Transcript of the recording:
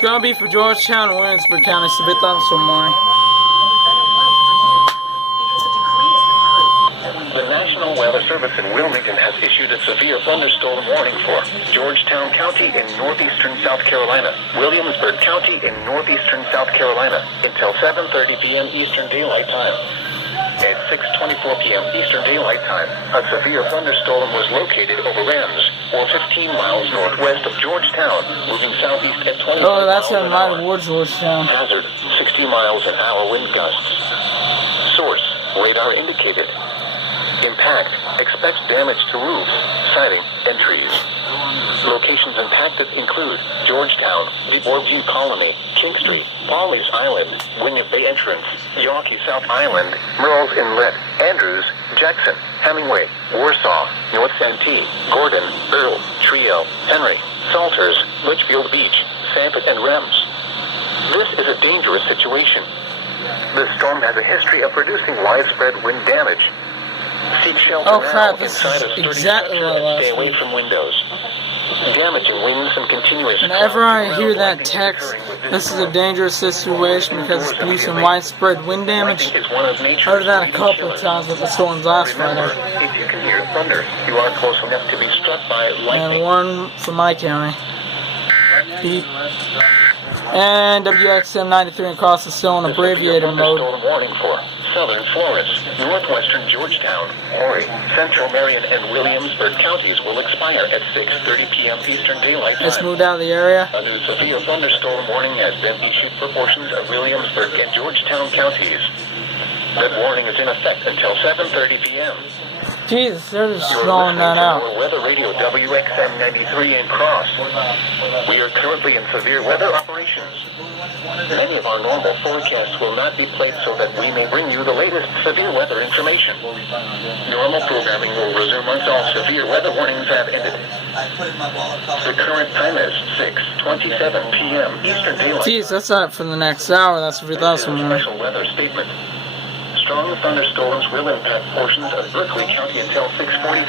It's gonna be for Georgetown, Williamsburg County, severe thunderstorm warning. The National Weather Service in Wilmington has issued a severe thunderstorm warning for Georgetown County in northeastern South Carolina, Williamsburg County in northeastern South Carolina until 7:30 p.m. Eastern Daylight Time. At 6:24 p.m. Eastern Daylight Time, a severe thunderstorm was located over RHEMS, or 15 miles northwest of Georgetown, moving southeast at 20 Oh, that's miles an right hour. towards Georgetown. Hazard, 60 miles an hour wind gusts. Source, radar indicated. Impact, expect damage to roofs, siding, and trees. Locations impacted include Georgetown, DEBORDIEU Colony, KINGSTREE, PAWLEYS Island, WINYAH Bay Entrance, YAWKEY South Island, MURRELLS Inlet, Andrews, Jackson, Hemingway, Warsaw, North Santee, Gourdin, EARLE, Trio, Henry, Salters, Litchfield Beach, SANTEE, and RHEMS. This is a dangerous situation. The storm has a history of producing widespread wind damage. Seek shelter Oh now crap, this inside a is sturdy exactly structure what and last stay away week. from windows. Damaging winds and continuous Whenever I clouds hear around that lightning text, occurring with this is a dangerous situation because it's producing widespread wind damage. Lightning is one of nature's I heard that a leading couple of killers. times with the storms last Remember, Friday. if you can hear thunder, you are close enough to be struck by lightning. And one from my county. Beep. And WXM 93 across is still in This will be a abbreviator mode. thunderstorm warning for southern Flores, northwestern Georgetown, Horry, central Marion, and Williamsburg counties will expire at 6:30 p.m. Eastern Daylight Time. It's moved out of the area. A new severe thunderstorm warning has been issued for portions of Williamsburg and Georgetown counties. That warning is in effect until 7:30 p.m. Jesus, they're just You're throwing listening that to out. our weather radio WXM 93 in Cross. We are currently in severe weather operations. Many of our normal forecasts will not be played so that we may bring you the latest severe weather information. Normal programming will resume once all severe weather warnings have ended. The current time is 6:27 p.m. Eastern Daylight. Jeez, that's not for the next hour. That's for This is a 2001. special weather statement. Strong thunderstorms will impact portions of Berkeley County until 6:45.